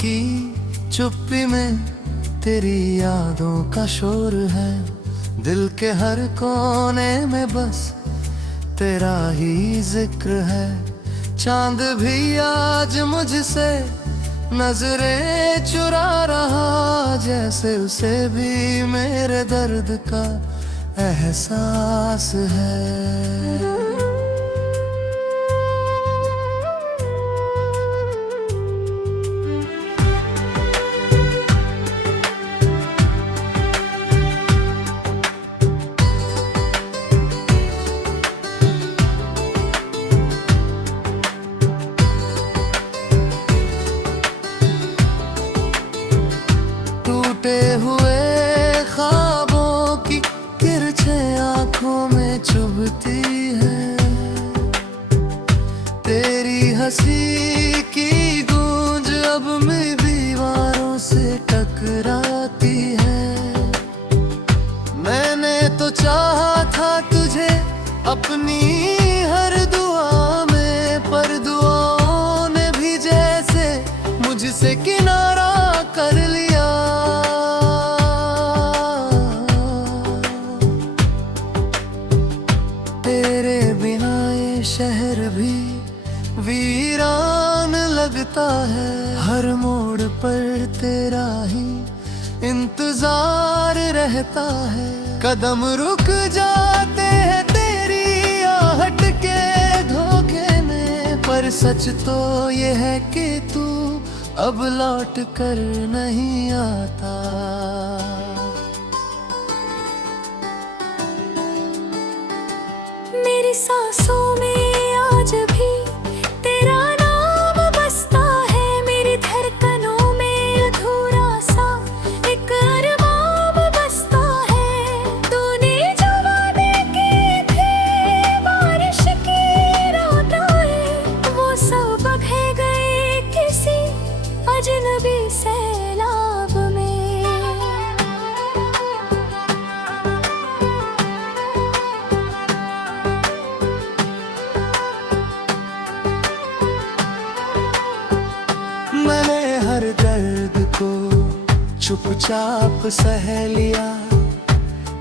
की चुप्पी में तेरी यादों का शोर है। दिल के हर कोने में बस तेरा ही जिक्र है। चांद भी आज मुझसे नजरें चुरा रहा, जैसे उसे भी मेरे दर्द का एहसास है। टूटे हुए ख्वाबों की तिरछे आंखों में चुभती है। तेरी हंसी की गूंज अब भी दीवारों से टकराती है। मैंने तो चाहा था तुझे अपनी हर दुआ में, पर दुआओं ने भी जैसे मुझसे किनारा कर लिया। तेरे बिना ये शहर भी वीरान लगता है। हर मोड़ पर तेरा ही इंतजार रहता है। कदम रुक जाते हैं तेरी आहट के धोखे में, पर सच तो ये है कि तू अब लौट कर नहीं आता। मेरी सांसों में आज भी तेरा नाम बसता है। मेरी धड़कनों में अधूरा सा एक अरमान बसता है। तूने जो वादे किए थे बारिश की रातें, वो सब बह गए किसी अजनबी सैलाब में। मैंने हर दर्द को चुपचाप सह लिया।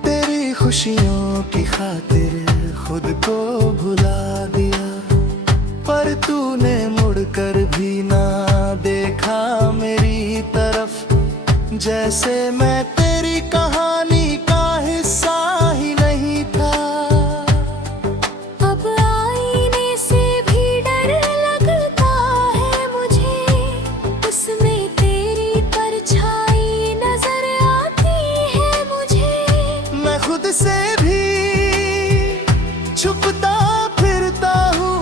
तेरी खुशियों की खातिर खुद को भुला दिया, पर तूने मुड़कर भी ना देखा मेरी तरफ। जैसे मैं तेरी कहानी का हिस्सा ही नहीं था। अब आईने से भी डर लगता है मुझे, उसमें तेरी परछाई नजर आती है मुझे। मैं खुद से भी छुपता फिरता हूँ,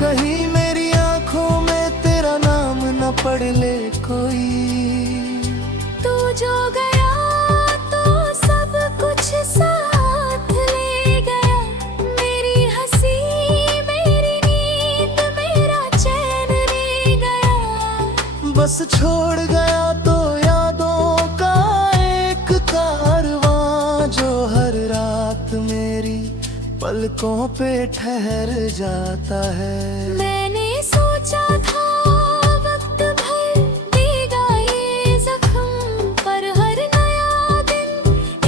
कहीं मेरी आंखों में तेरा नाम न पढ़ ले कोई। तू जो गया तो सब कुछ साथ ले गया। मेरी हंसी, मेरी नींद, मेरा चैन ले गया। बस छोड़ गया तो यादों का एक कारवां, जो हर रात मेरी पलकों पे ठहर जाता है। मैंने सोचा था वक्त भर देगा ये जख्म, पर हर नया दिन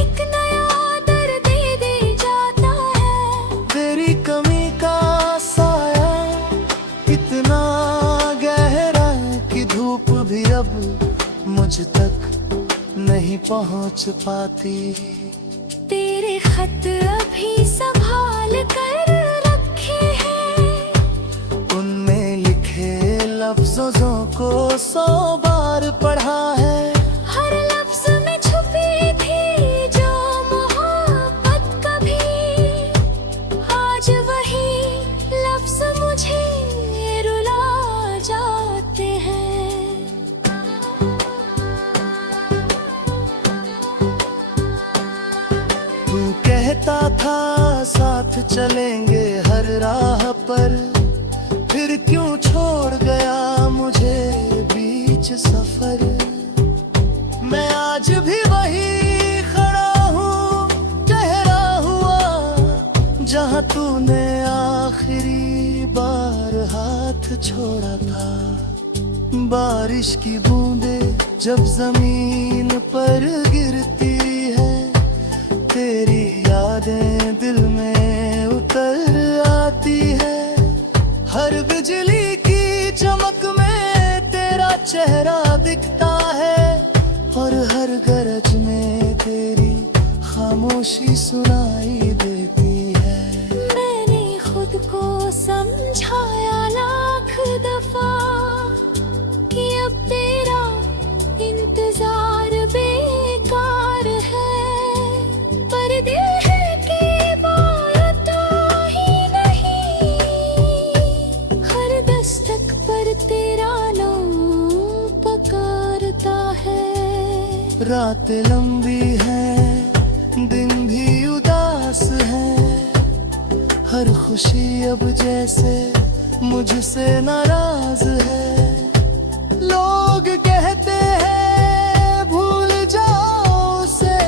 एक नया दर्द दे जाता है। तेरी कमी का साया इतना गहरा कि धूप भी अब मुझ तक नहीं पहुंच पाती। तेरे खत अभी संभाल कर रखे हैं, उनमें लिखे लफ्जों को 100 बार पढ़ा है। हर लफ्ज में छुपी थी जो मोहब्बत कभी, आज वही लफ्ज मुझे रुला जाते हैं। तू कहता था साथ चलेंगे हर राह पर, फिर क्यों छोड़ गया मुझे बीच सफर। मैं आज भी वही खड़ा हूँ ठहरा हुआ, जहाँ तूने आखिरी बार हाथ छोड़ा था। बारिश की बूंदे जब जमीन पर गिरती है, तेरी यादें दिल में उतर आती है। हर बिजली की चमक में तेरा चेहरा दिखता है, और हर गरज में तेरी खामोशी सुनाई देती है। मैंने खुद को समझाया लाख दफा कि अब तेरा इंतजार बेकार है, पर दिल है कि बारता ही नहीं। हर दस्तक पर तेरा नाम पुकारता है। रातें लंबी हैं, दिन भी उदास है, हर खुशी अब जैसे मुझसे नाराज है। लोग कहते हैं भूल जाओ उसे,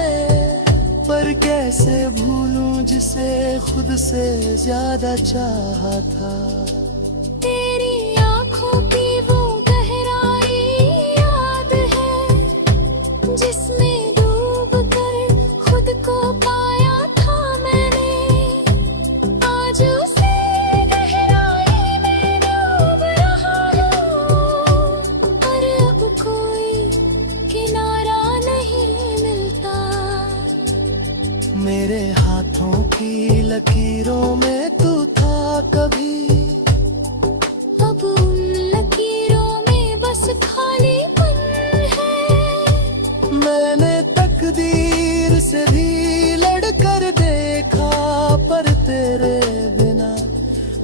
पर कैसे भूलूं जिसे खुद से ज्यादा चाहा था। तेरी आँखों की वो गहराई याद है, जिसमें डूब कर खुद को पाया था मैंने। आज उसी गहराई में डूब रहा हूँ, और अब कोई किनारा नहीं मिलता। मेरे हाथों की लकीरों में तू था कभी, अब उन लकीरों में बस खालीपन है। मैंने तकदीर से भी लड़कर देखा, पर तेरे बिना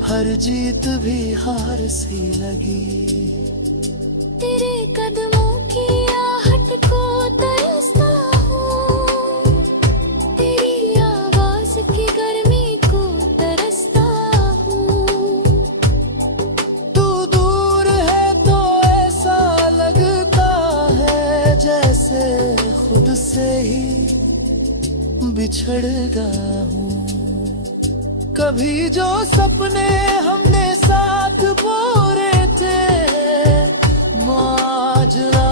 हर जीत भी हार सी लगी। तेरे कदमों की आहट को तरसता हूँ, तेरी आवाज की गर्मी को तरसता हूँ। तू दूर है तो ऐसा लगता है जैसे खुद से ही बिछड़ गया हूँ। कभी जो सपने हमने साथ बोरे थे, माजरा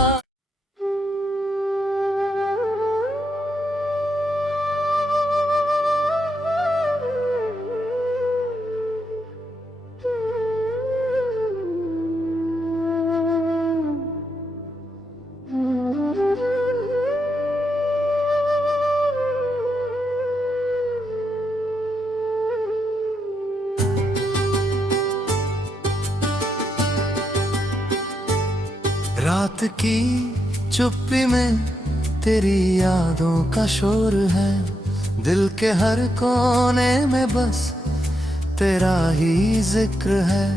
रात की चुप्पी में तेरी यादों का शोर है। दिल के हर कोने में बस तेरा ही जिक्र है।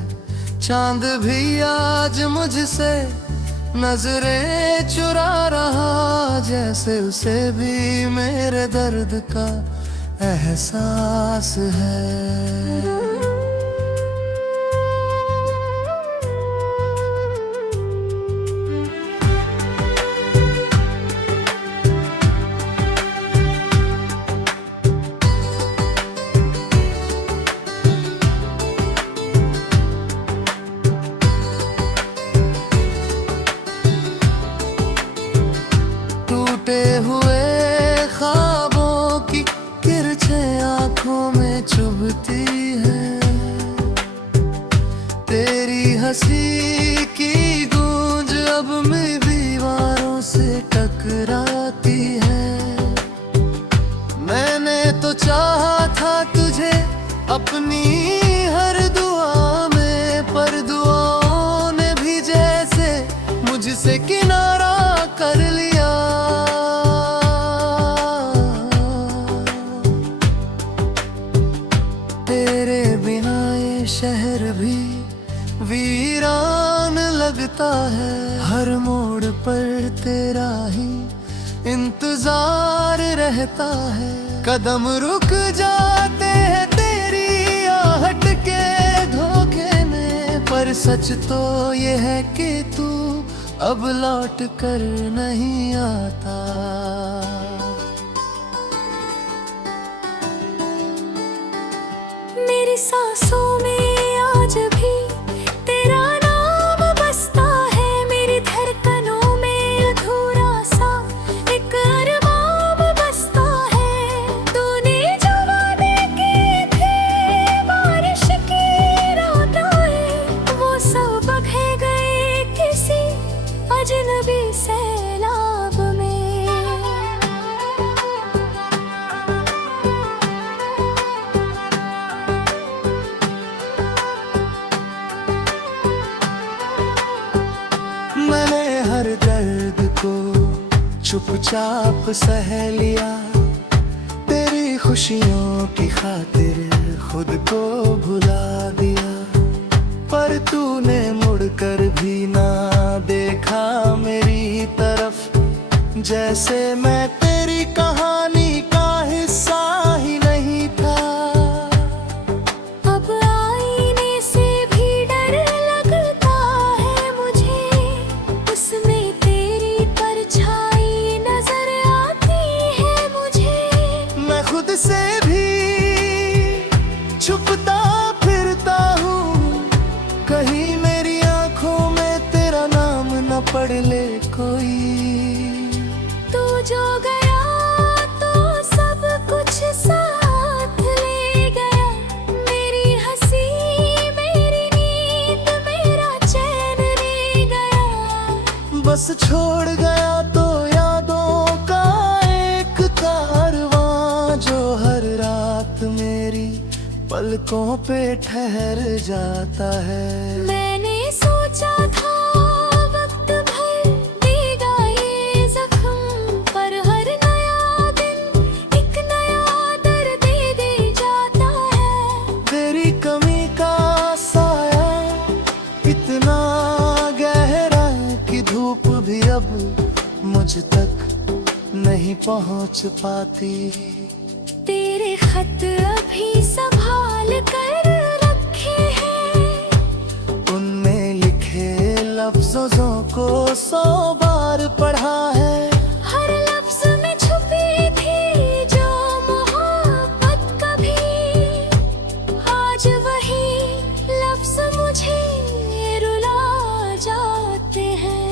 चांद भी आज मुझसे नजरें चुरा रहा, जैसे उसे भी मेरे दर्द का एहसास है। टूटे हुए ख्वाबों की किरचें आंखों में चुभती है, तेरी हंसी की गूंज अब मैं दीवारों से टकराती है। मैंने तो चाहा था तुझे अपनी हर दुआ में, पर दुआओं ने भी जैसे मुझसे किनारा कर लिया। तेरे बिना ये शहर भी वीरान लगता है। हर मोड़ पर तेरा ही इंतजार रहता है। कदम रुक जाते हैं तेरी आहट के धोखे में, पर सच तो ये है कि तू अब लौट कर नहीं आता। मेरी सांसों में आज भी तेरा नाम बसता है। सैलाब में। मैंने हर दर्द को चुपचाप सह लिया, तेरी खुशियों की खातिर खुद को भुला दिया। पर तूने मुड़कर भी ना देखा मेरी तरफ, जैसे मैं तेरी कहानी का हिस्सा ही नहीं था। अब आईने से भी डर लगता है मुझे, उसमें तेरी परछाई नजर आती है मुझे। मैं खुद से भी छुपता फिरता हूँ, कहीं मेरी आंखों में तेरा नाम न पढ़ ले कोई। तू जो गया तो सब कुछ साथ ले गया, मेरी हंसी मेरी नींद मेरा चैन ले गया। बस छोड़ गया तो यादों का एक कारवां, जो हर रात मेरी पलकों पे ठहर जाता है। मैंने सोचा था वक्त भर देगा ये जख्म, पर हर नया दिन एक नया दर्द दे जाता है। तेरी कमी का साया इतना गहरा कि धूप भी अब मुझ तक नहीं पहुंच पाती। तेरे खत अभी संभाल कर रखे हैं, उनमें लिखे लफ्जों को 100 बार पढ़ा है। हर लफ्ज में छुपी थी जो मोहब्बत कभी, आज वही लफ्ज मुझे रुला जाते हैं।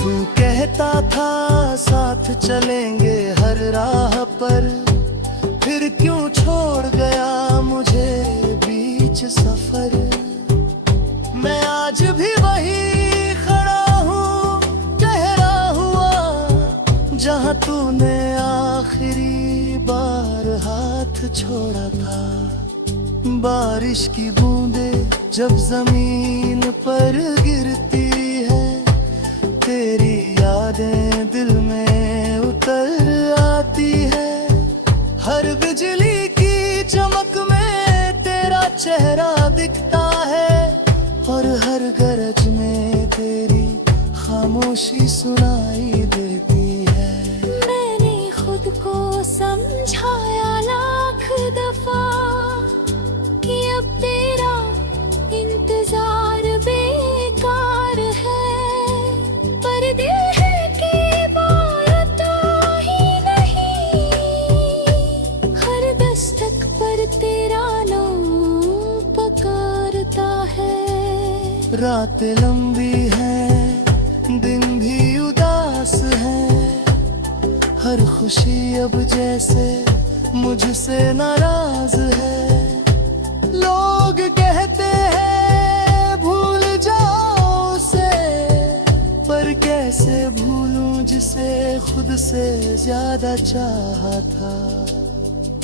तू कहता था साथ चलेंगे हर राह पर, फिर क्यों छोड़ गया मुझे बीच सफर। मैं आज भी वही खड़ा हूँ ठहरा हुआ, जहाँ तूने आखिरी बार हाथ छोड़ा था। बारिश की बूंदें जब जमीन पर गिरती है, तेरी यादें दिल में उतर आती है। हर बिजली की चमक में तेरा चेहरा दिखता है, और हर गरज में तेरी खामोशी सुनाई देती है। मैंने खुद को समझाया लाख दफा कि अब तेरा इंतजार बेकार है, पर दिल है कि बात ही नहीं। हर दस्तक पर तेरा नाम पुकारता है। रातें लंबी हैं, दिन भी उदास है, हर खुशी अब जैसे मुझसे नाराज है। लोग कहते हैं भूल जाओ उसे, पर कैसे भूलूं जिसे खुद से ज्यादा चाहा था।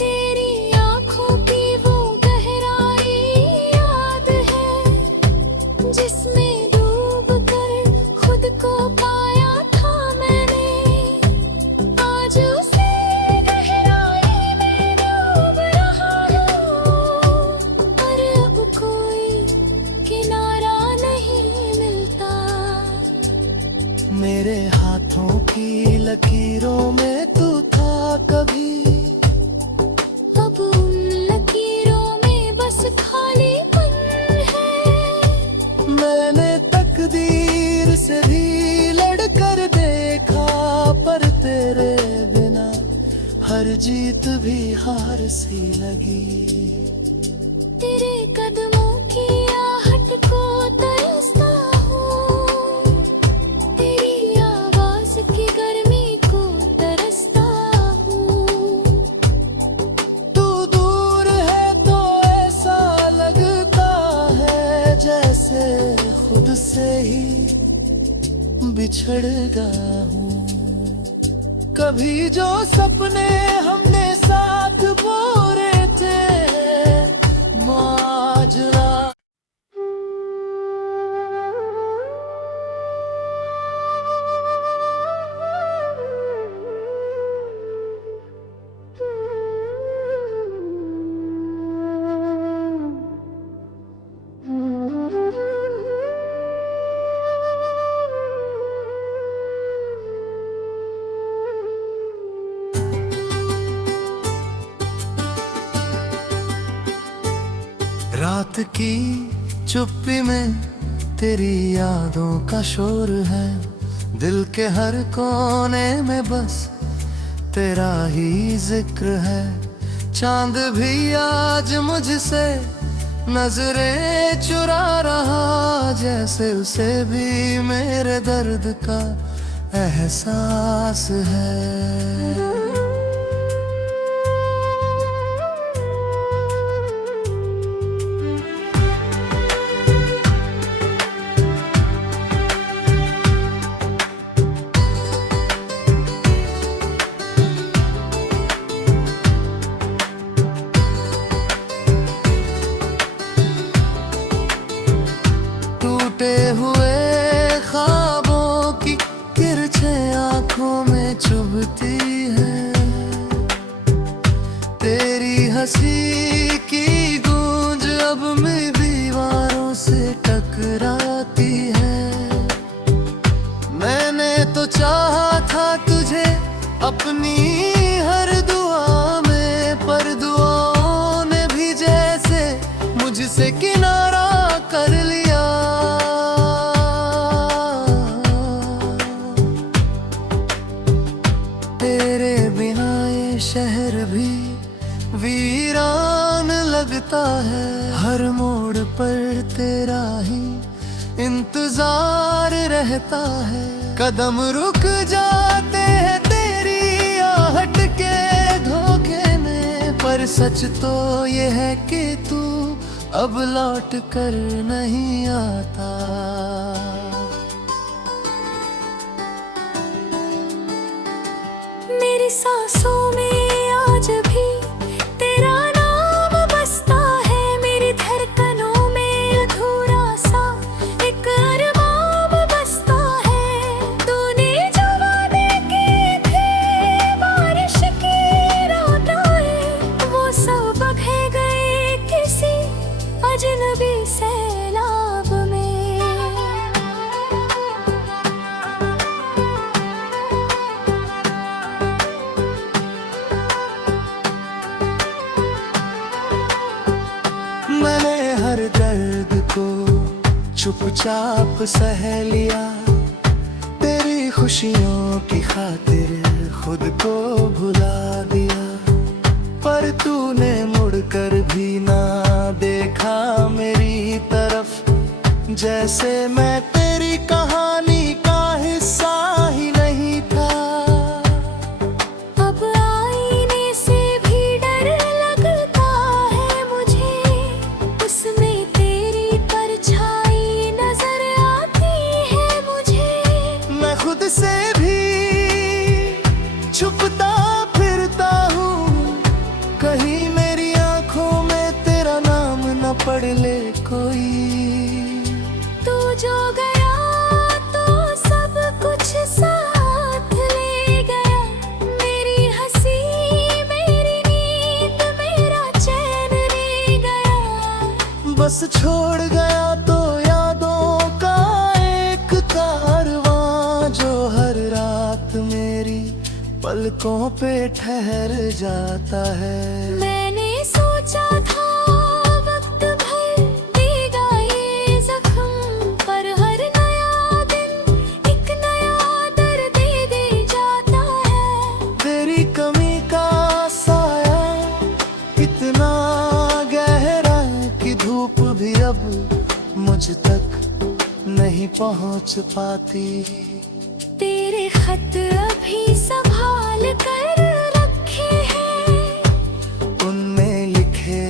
तेरी आँखों की वो गहराई याद है, जिसमें डूब कर खुद को पाया था मैंने। आज उसी गहराई में डूब रहा हूँ, पर अब कोई किनारा नहीं मिलता। मेरे हाथों की लकीरों में तू था कभी, अब उन लकीरों में बस खालीपन है। मैंने तकदीर से भी लड़कर देखा, पर तेरे बिना हर जीत भी हार सी लगी। तेरे कदमों की आहट को तरसता हूँ, तेरी आवाज की गर्मी को तरसता हूँ। तू दूर है तो ऐसा लगता जैसे खुद से ही बिछड़ गया हूँ। कभी जो सपने हमने साथ बोरे थे, माजरा रात की चुप्पी में तेरी यादों का शोर है। दिल के हर कोने में बस तेरा ही जिक्र है। चांद भी आज मुझसे नजरें चुरा रहा, जैसे उसे भी मेरे दर्द का एहसास है। टूटे हुए ख्वाबों की किरचें आंखों में चुभती है। तेरी हंसी की गूंज अब भी दीवारों से टकराती है। मैंने तो चाहा था तुझे अपनी हर दुआ में, पर दुआओं ने भी जैसे मुझसे किनारा कर लिया। तेरे बिना ये शहर भी वीरान लगता है। हर मोड़ पर तेरा ही इंतजार रहता है। कदम रुक जाते हैं तेरी आहट के धोखे में, पर सच तो ये है कि तू अब लौट कर नहीं आता। मेरी सांसों में आज भी तेरा नाम बसता है। मेरी धड़कनों में अधूरा सा एक अरमान बसता है। तूने जो वादे किए थे बारिश की रातें, वो सब बहे गए किसी अजनबी सैलाब में। मैंने हर दर्द को चुपचाप सह लिया। तेरी खुशियों की खातिर खुद को भुला दिया, पर तूने मुड़कर भी ना देखा मेरी तरफ। जैसे मैं तेरी कहानी का हिस्सा ही नहीं था। अब आईने से भी डर लगता है मुझे, उसमें तेरी परछाई नजर आती है मुझे। मैं खुद से भी छुपता फिरता हूँ, कहीं मेरी आंखों में तेरा नाम न पढ़ ले कोई। तू जो गया तो सब कुछ साथ ले गया। मेरी हंसी, मेरी नींद, मेरा चैन ले गया। बस छोड़ गया तो यादों का एक कारवां, जो हर रात मेरी पलकों पे ठहर जाता है। मैंने सोचा था वक्त भर देगा ये जख्म, पर हर नया दिन एक नया दर्द दे जाता है। तेरी कमी का साया इतना गहरा कि धूप भी अब मुझ तक नहीं पहुंच पाती। तेरे खत अभी संभाल कर रखे हैं, उनमें लिखे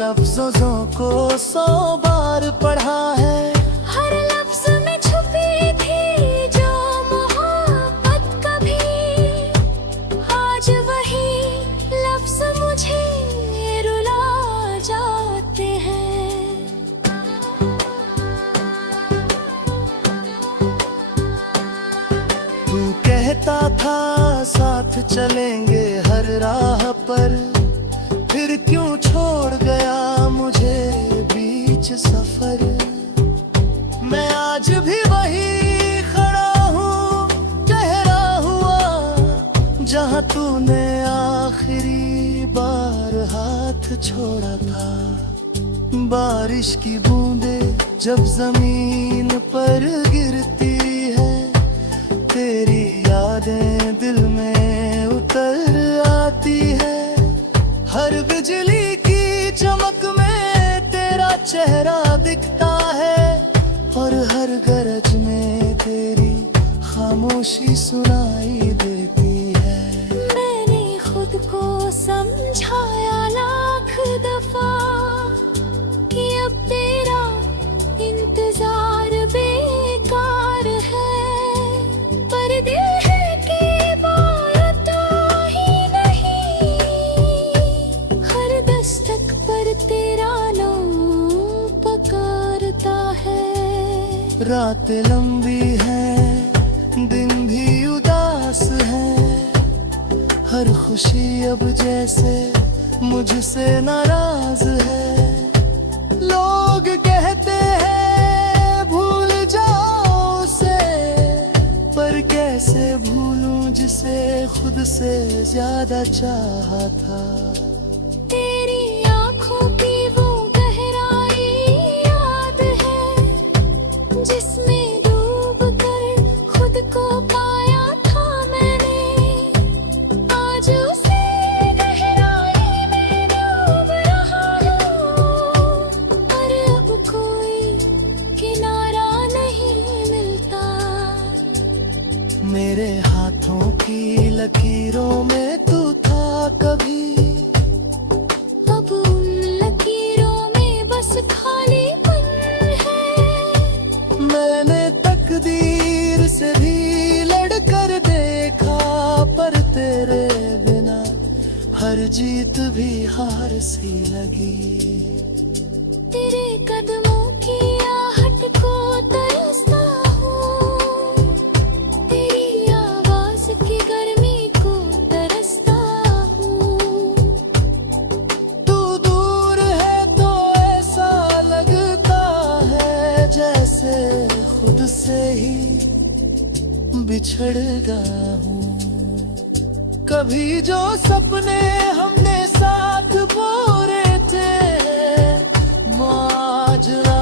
लफ्जों को 100 बार पढ़ा है। साथ चलेंगे हर राह पर, फिर क्यों छोड़ गया मुझे बीच सफर। मैं आज भी वही खड़ा हूँ ठहरा हुआ, जहाँ तूने आखिरी बार हाथ छोड़ा था। बारिश की बूंदें जब जमीन पर गिरती है, तेरी यादें दिल में उतर आती है। हर बिजली की चमक में तेरा चेहरा दिखता है, और हर गरज में तेरी खामोशी सुनाई देती है। मैंने खुद को समझाया लाख दफा कि अब तेरा इंतजार बेकार है, पर दिल है कि बारता ही नहीं। हर दस्तक पर तेरा नाम पुकारता है। रातें लंबी हैं, दिन भी उदास है, हर खुशी अब जैसे मुझसे नाराज है। लोग कहते हैं भूल जाओ उसे, पर कैसे भूलूं जिसे खुद से ज्यादा चाहा था। तेरी आँखों की वो गहराई याद है, जिसमें डूब कर खुद को पाया था मैंने। आज उसी गहराई में डूब रहा हूँ, पर अब कोई किनारा नहीं मिलता। मेरे हाथों की लकीरों में तू था कभी, अब उन लकीरों में बस खालीपन है। मैंने तकदीर से भी लड़कर देखा, पर तेरे बिना हर जीत भी हार सी लगी। तेरे कदमों की आहट को तरसता हूँ, तेरी आवाज की गर्मी को तरसता हूँ। तू दूर है तो ऐसा लगता है जैसे खुद से ही बिछड़ गया हूँ। कभी जो सपने हमने साथ बोरे थे, माजरा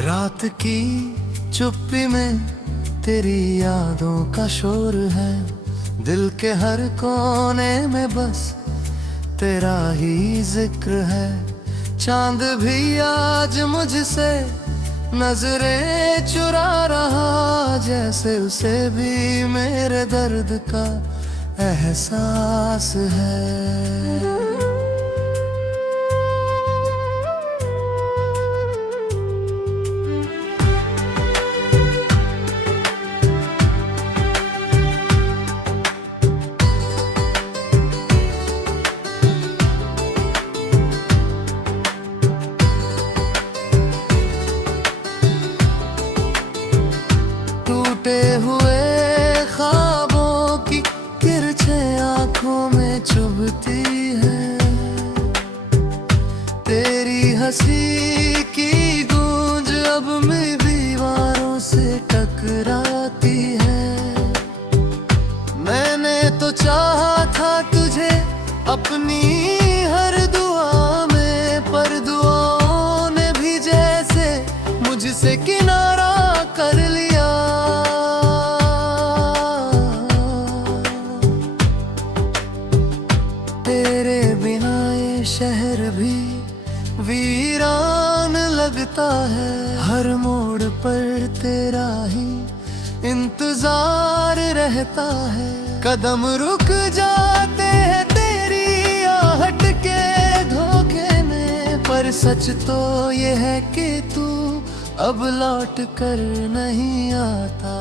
रात की चुप्पी में तेरी यादों का शोर है। दिल के हर कोने में बस तेरा ही जिक्र है। चांद भी आज मुझसे नजरें चुरा रहा, जैसे उसे भी मेरे दर्द का एहसास है। टूटे हुए ख्वाबों की तिरछे आंखों में चुभती है। तेरी हंसी की गूंज अब में दीवारों से टकराती है। मैंने तो चाहा था तुझे अपनी हर दुआ में, पर दुआओं ने भी जैसे मुझसे किनारा कर लिया। तेरे बिना ये शहर भी वीरान लगता है। हर मोड़ पर तेरा ही इंतजार रहता है। कदम रुक जाते हैं तेरे पर सच तो ये है कि तू अब लौट कर नहीं आता।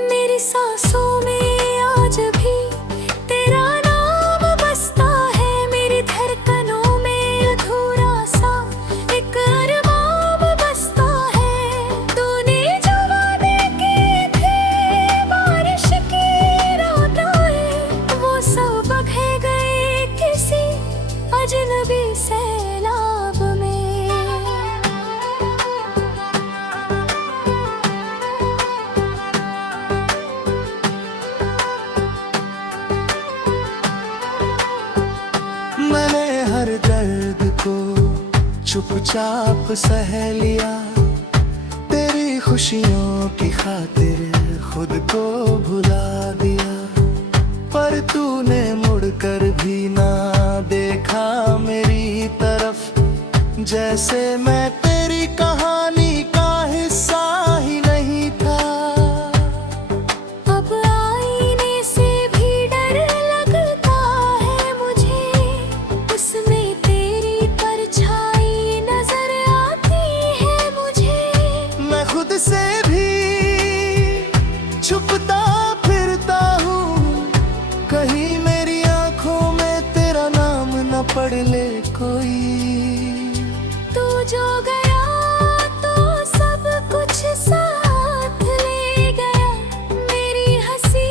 मेरी सांसों में आज भी तेरा नाम बसता है, मेरी धड़कनों में अधूरा सा एक अरमान बसता है। तूने जो वादे किए थे बारिश की रातें, वो सब बह गए किसी अजनबी सैलाब में। मैंने हर दर्द को चुपचाप सह लिया, तेरी खुशियों की खातिर खुद को भुला दिया। पर तूने मुड़कर भी ना देखा मेरी तरफ, जैसे मैं तेरी कहानी का हिस्सा ही नहीं था। अब आईने से भी डर लगता है मुझे, उसमें तेरी परछाई नजर आती है मुझे। मैं खुद से भी छुपता फिरता हूँ, कहीं मेरी आंखों में तेरा नाम न पढ़ ले कोई। तू जो गया तो सब कुछ साथ ले गया, मेरी हंसी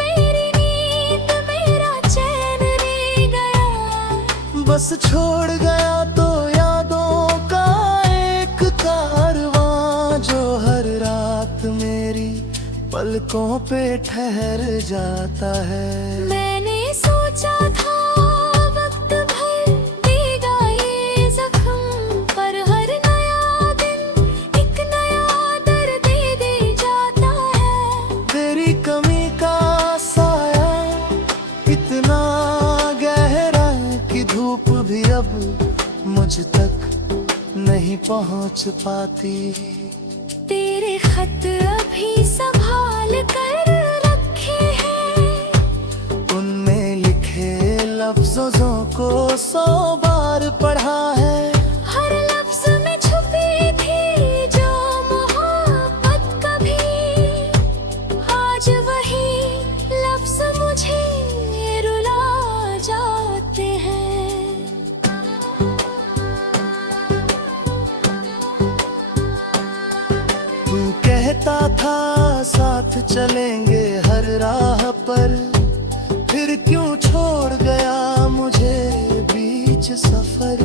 मेरी नींद मेरा चैन ले गया। बस छोड़ गया तो यादों का एक कारवां, जो हर रात मेरी पलकों पे ठहर जाता है। मैंने सोचा था वक्त भर देगा ये जख्म, पर हर नया दिन एक नया दर्द दे जाता है। तेरी कमी का साया इतना गहरा है कि धूप भी अब मुझ तक नहीं पहुंच पाती। तेरे खत अभी संभाल कर रखे हैं, उनमें लिखे लफ्जों को 100 बार पढ़ा है। हर लफ्ज में छुपी थी जो मोहब्बत कभी, आज वही लफ्ज मुझे रुला जाते हैं। तू कहता था साथ चलेंगे हर राह पर, फिर क्यों छोड़ गया मुझे बीच सफर।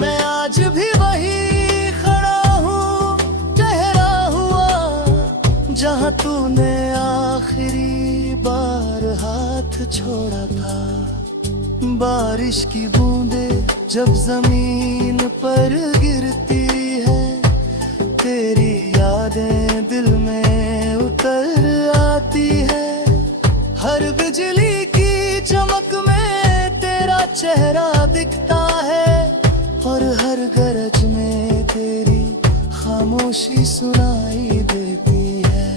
मैं आज भी वही खड़ा हूँ ठहरा हुआ, जहाँ तूने आखिरी बार हाथ छोड़ा था। बारिश की बूंदें जब जमीन पर गिरती है, तेरी यादें दिल में उतर आती है। हर बिजली की चमक में तेरा चेहरा दिखता है, और हर गरज में तेरी खामोशी सुनाई देती है।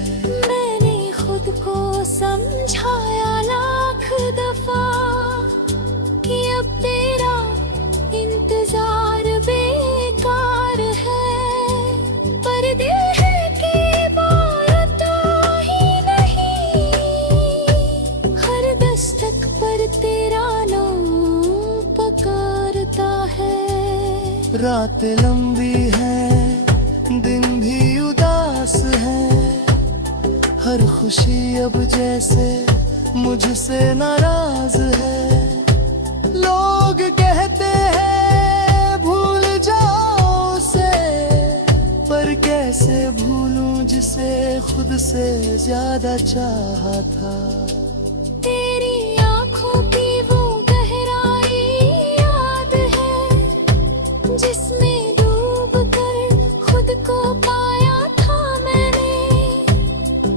मैंने खुद को समझाया लाख दफा कि अब तेरा इंतजार बेकार है, पर दिल है कि बात ही नहीं। हर दस्तक पर तेरा नाम पुकारता है। रातें लंबी हैं, दिन भी उदास है, हर खुशी अब जैसे मुझसे नाराज है। लोग कहते हैं भूल जाओ उसे, पर कैसे भूलूं जिसे खुद से ज्यादा चाहा था। तेरी आँखों की वो गहराई याद है, जिसमें डूब कर खुद को पाया था मैंने।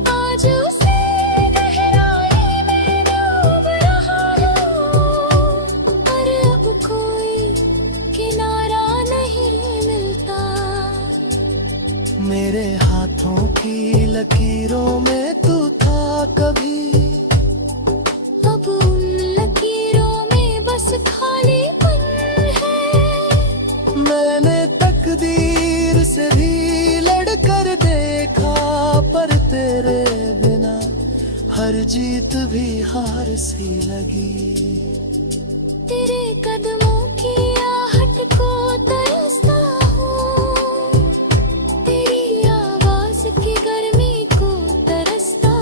आज उसी गहराई में डूब रहा हूँ, पर अब कोई किनारा नहीं मिलता। मेरे हाथों की लकीरों में तू था कभी, जीत भी हार सी लगी। तेरे कदमों की आहट को तरसता हूँ, तेरी आवाज की गर्मी को तरसता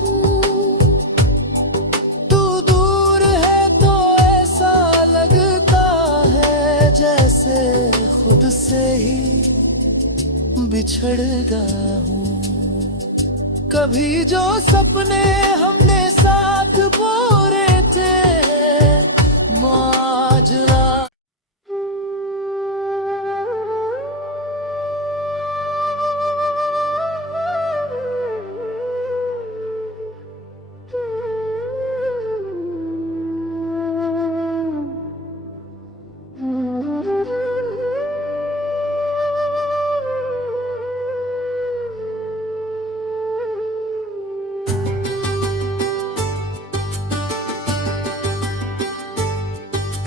हूँ। तू दूर है तो ऐसा लगता है जैसे खुद से ही बिछड़ गया हूँ। कभी जो सपने हमने साथ बोरे थे माजरा।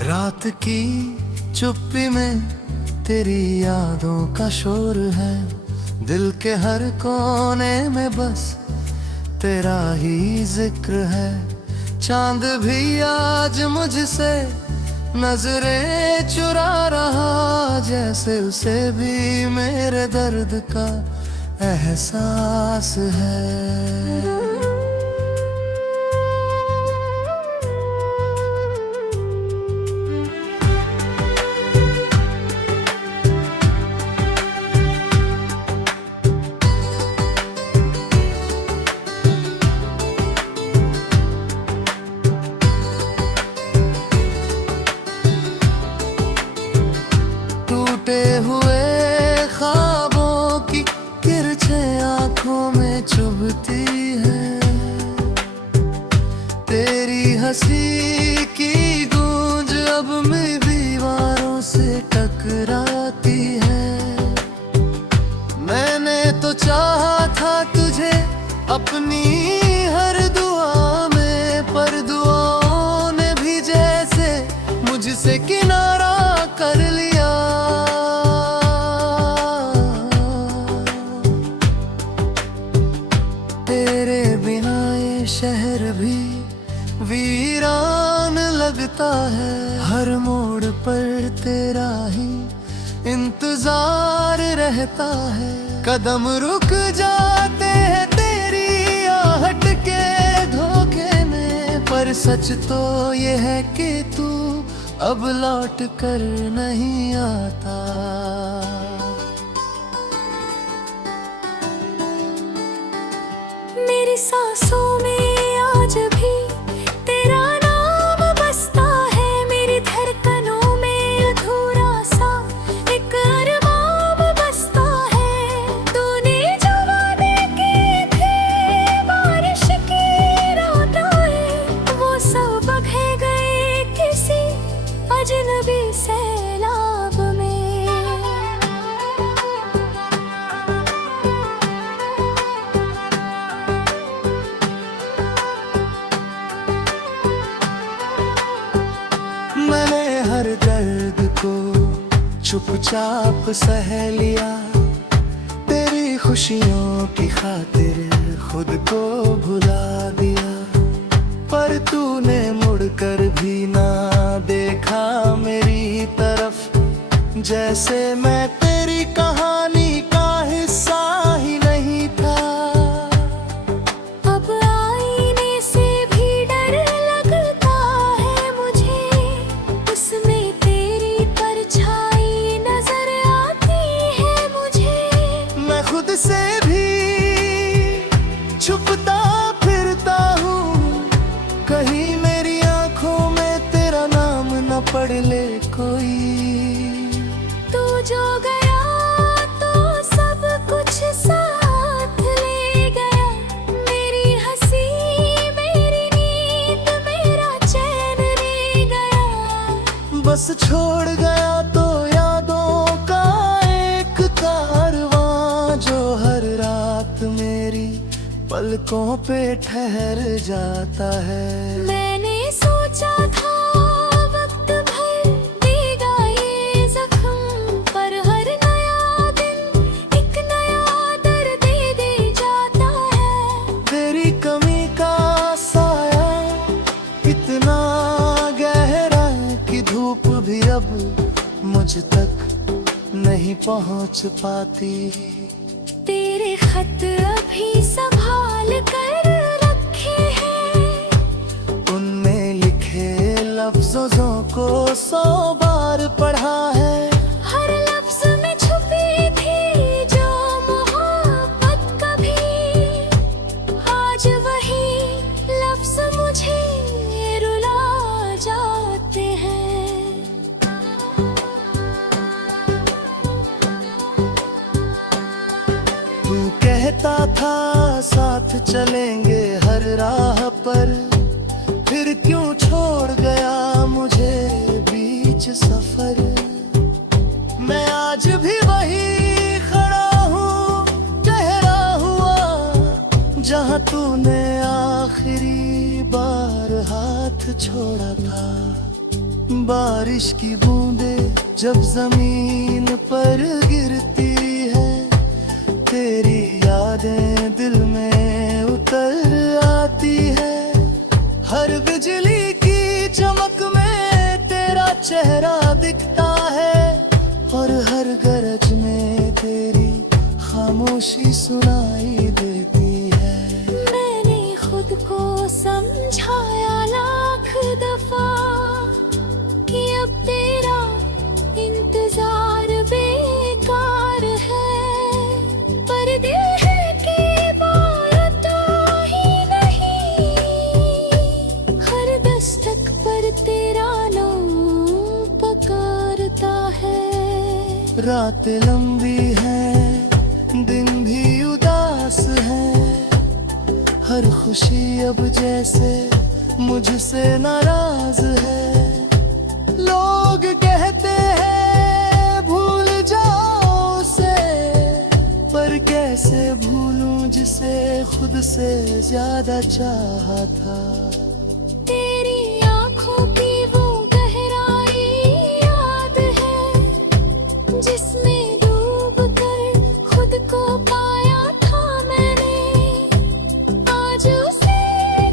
रात की चुप्पी में तेरी यादों का शोर है, दिल के हर कोने में बस तेरा ही जिक्र है। चांद भी आज मुझसे नजरें चुरा रहा, जैसे उसे भी मेरे दर्द का एहसास है। टूटे हुए ख्वाबों की किरचें आंखों में चुभती है, तेरी हंसी की गूंज अब मैं दीवारों से टकराती है। मैंने तो चाहा था तुझे अपनी हर दुआ में, पर दुआओं ने भी जैसे मुझसे किनारा कर लिया। तेरे बिना ये शहर भी वीरान लगता है, हर मोड़ पर तेरा ही इंतजार रहता है। कदम रुक जाते हैं तेरी आहट के धोखे में, पर सच तो ये है कि तू अब लौट कर नहीं आता। मेरी सांसों में आज भी तेरा नाम बसता है, मेरी धड़कनों में अधूरा सा एक अरमान बसता है। तूने जो वादे किए थे बारिश की रातें, वो सब बह गए किसी अजनबी सैलाब में। मैंने हर दर्द को चुपचाप सह लिया, तेरी खुशियों की खातिर खुद को भुला दिया। पर तूने मुड़कर भी ना देखा मेरी तरफ, जैसे मैं तेरी कहानी का हिस्सा ही नहीं था। अब आईने से भी डर लगता है मुझे, उसमें तेरी परछाई नजर आती है मुझे। मैं खुद से भी छुपता फिरता हूँ, कहीं मेरी आंखों में तेरा नाम न पढ़ ले कोई। तू जो गया तो सब कुछ साथ ले गया, मेरी हंसी मेरी नींद मेरा चैन ले गया। बस छोड़ गया तो यादों का एक कारवां, जो हर रात मेरी पलकों पे ठहर जाता है। मैंने सोचा था वक्त भर देगा ये जख्म, पर हर नया दिन एक नया दर्द दे जाता है। तेरी कमी का भी अब मुझ तक नहीं पहुंच पाती। तेरे खत अभी संभाल कर रखे हैं, उनमें लिखे लफ्जों को 100 बार पढ़ा है। हर लफ्ज में छुपी थी जो मोहब्बत कभी, आज वही लफ्ज मुझे रुला जाते हैं। तू कहता था साथ चलेंगे हर राह पर, फिर क्यों छोड़ गया मुझे बीच सफर। मैं आज भी वही खड़ा हूँ ठहरा हुआ, जहाँ तूने आखिरी बार हाथ छोड़ा था। बारिश की बूंदें जब जमीन पर गिरती है, तेरी यादें दिल में उतर आती है। हर बिजली की चमक में तेरा चेहरा दिखता है, और हर गरज में तेरी खामोशी सुनाई देती है। मैंने खुद को समझाया लाख दफा कि अब तेरा इंतजार बेकार है, पर दिल है कि बात ही नहीं। हर दस्तक पर तेरा नाम पुकारता है। रातें लंबी हैं, दिन भी उदास है, हर खुशी अब जैसे मुझसे नाराज है। लोग कहते हैं भूल जाओ उसे, पर कैसे भूलूं जिसे खुद से ज्यादा चाहा था। तेरी आँखों की वो गहराई याद है, जिसमें डूब कर खुद को पाया था मैंने। आज उसी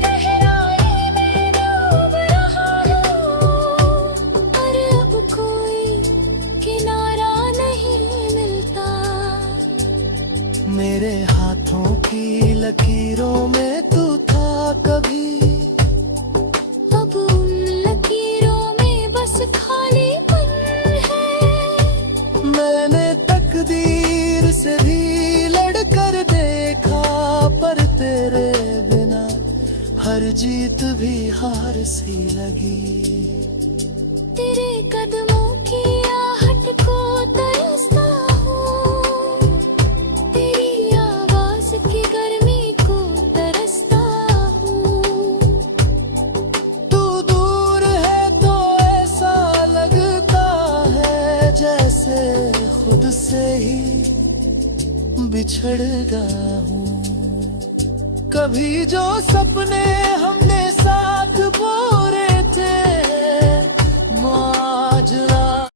गहराई में डूब रहा हूँ, पर अब कोई किनारा नहीं मिलता। मेरे हाथों की लकीरों में तू था कभी, अब उन लकीरों में बस खालीपन है। मैंने तकदीर से भी लड़कर देखा, पर तेरे बिना हर जीत भी हार सी लगी। तेरे कदमों की आहट को तरसता हूँ, तेरी आवाज की गर्मी को तरसता हूँ। तू दूर है तो ऐसा लगता है जैसे खुद से ही बिछड़ गया हूँ। कभी जो सपने हमने साथ बोरे थे,